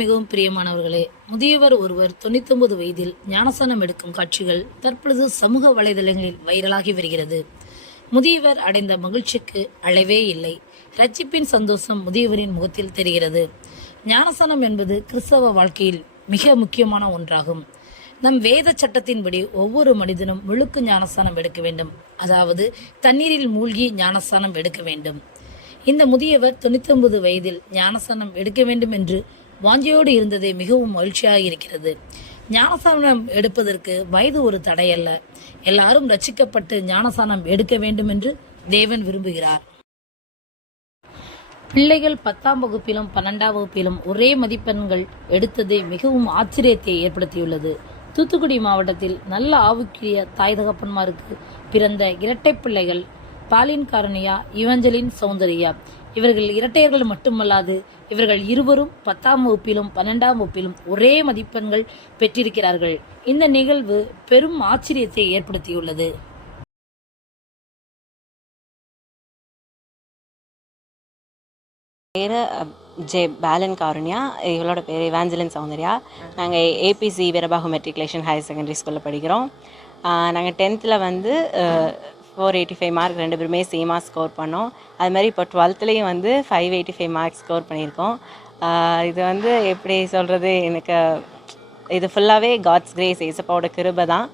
மிகவும் பிரியமானவர்களே, முதியவர் ஒருவர் 99 வயதில் ஞானஸ்நானம் எடுக்கும் காட்சிகள் தற்பொழுது சமூக வலைதளங்களில் வைரலாகி வருகிறது. முதியவர் அடைந்த மகிழ்ச்சிக்கு அளவே இல்லை. ரட்சிப்பின் சந்தோஷம் முதியவரின் முகத்தில் தெரிகிறது. ஞானஸ்நானம் என்பது கிறிஸ்தவ வாழ்க்கையில் மிக முக்கியமான ஒன்றாகும். நம் வேத சட்டத்தின்படி ஒவ்வொரு மனிதனும் முழுக்கு ஞானஸ்நானம் எடுக்க வேண்டும். அதாவது தண்ணீரில் மூழ்கி ஞானஸ்நானம் எடுக்க வேண்டும். இந்த முதியவர் 99 வயதில் ஞானஸ்நானம் எடுக்க வேண்டும் என்று வாஞ்சையோடு இருந்ததே மிகவும் மகிழ்ச்சியாக இருக்கிறது. ஞானஸ்நானம் எடுப்பதற்கு வயது ஒரு தடையல்ல. எல்லாரும் ரட்சிக்கப்பட்டு ஞானஸ்நானம் எடுக்க வேண்டும் என்று தேவன் விரும்புகிறார். பிள்ளைகள் 10ஆம் வகுப்பிலும் 12ஆம் வகுப்பிலும் ஒரே மதிப்பெண்கள் எடுத்தது மிகவும் ஆச்சரியத்தை ஏற்படுத்தியுள்ளது. தூத்துக்குடி மாவட்டத்தில் நல்ல ஆவிக்குரிய தாய் தகப்பன்மாருக்கு பிறந்த இரட்டை பிள்ளைகள் பாலின் காரணியா, இவஞ்சலின் சௌந்தர்யா. இவர்கள் இரட்டையர்கள் மட்டுமல்லாது இவர்கள் இருவரும் 10ஆம் வகுப்பிலும் 12ஆம் வகுப்பிலும் ஒரே மதிப்பெண்கள் பெற்றிருக்கிறார்கள். இந்த நிகழ்வு பெரும் ஆச்சரியத்தை ஏற்படுத்தியுள்ளது. பேர் பாலன் காருண்யா, இவளோட பேர் இவாஞ்சலின் சௌந்தர்யா. நாங்கள் ABC Veerabahu matriculation higher secondary ஸ்கூலில் படிக்கிறோம். நாங்கள் 10th வந்து 485 மார்க் ரெண்டு பேருமே சேமாக ஸ்கோர் பண்ணோம். அது மாதிரி இப்போ 12th வந்து 585 மார்க் ஸ்கோர் பண்ணியிருக்கோம். இது வந்து எப்படி சொல்கிறது, எனக்கு இது ஃபுல்லாகவே காட்ஸ் கிரேஸ், ஏசப்பாவோட கிருபை தான்.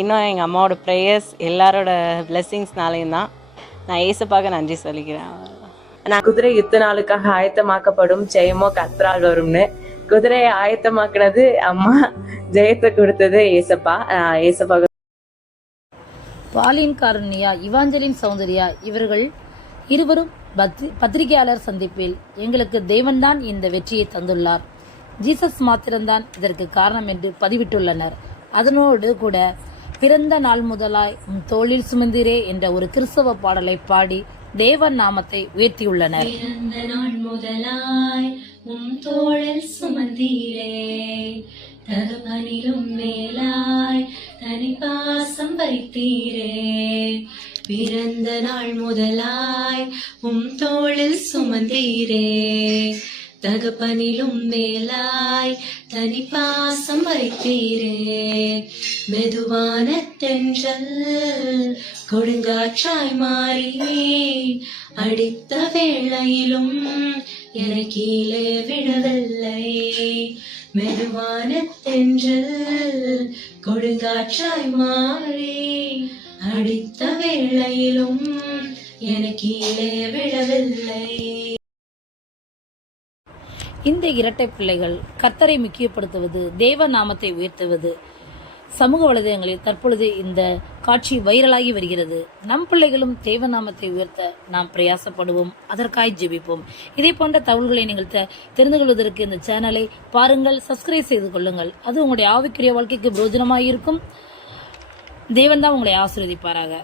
இன்னும் எங்கள் அம்மாவோட ப்ரேயர்ஸ் எல்லாரோட பிளெஸ்ஸிங்ஸ்னாலையும் தான். நான் ஏசப்பாக நன்றி சொல்லிக்கிறேன். நான் குதிரை யுத்த நாளுக்காக ஆயத்தமாக்கப்படும் ஜெயமோ கர்த்தரால் வரும்னு. குதிரையை ஆயத்தமாக்குனது அம்மா, ஜெயத்தை கொடுத்தது ஏசப்பா. ஏசப்பா பாலின் காரணியா, இவாஞ்சலின் சௌந்தர்யா இவர்கள் இருவரும் பத்திரிகையாளர் சந்திப்பில் எங்களுக்கு தேவன்தான் இந்த வெற்றியை தந்துள்ளார், ஜீசஸ் மாத்திரம்தான் இதற்கு காரணம் என்று பதிவிட்டுள்ளனர். அதனோடு கூட பிறந்த நாள் முதலாய் தோளில் சுமந்திரே என்ற ஒரு கிறிஸ்தவ பாடலை பாடி தேவன் நாமத்தை உயர்த்தியுள்ளனர். பிறந்த நாள் முதலாய் தோளில் சுமந்தீரே, தகப்பனிலும் மேலாய் தனி பாசம் வைத்தீரே. பிறந்த நாள் முதலாய் தோளில் சுமந்தீரே, தகப்பனிலும் மேலாய் தனி பாசம் வைத்தீரே. மெதுவான தென்றல் கொடுங்காற்றாய் மாறி அடித்த வேளையிலும் என கீழே விடவில்லை. மெதுவான தென்றல் கொடுங்காற்றாய் மாறி அடித்த வேளையிலும் என கீழே விடவில்லை. இந்த இரட்டை பிள்ளைகள் கர்த்தரை முக்கியப்படுத்துவது, தேவ நாமத்தை உயர்த்துவது சமூக வலைதளங்களில் தற்பொழுது இந்த காட்சி வைரலாகி வருகிறது. நம் பிள்ளைகளும் தேவ நாமத்தை உயர்த்த நாம் பிரயாசப்படுவோம், அதற்காய் ஜெபிப்போம். இதே போன்ற தகவல்களை நீங்கள் தெரிந்து கொள்வதற்கு இந்த சேனலை பாருங்கள், சப்ஸ்கிரைப் செய்து கொள்ளுங்கள். அது உங்களுடைய ஆவிக்குரிய வாழ்க்கைக்கு பிரயோஜனமாக இருக்கும். தேவன் தான் உங்களை ஆசீர்வதிப்பாராக.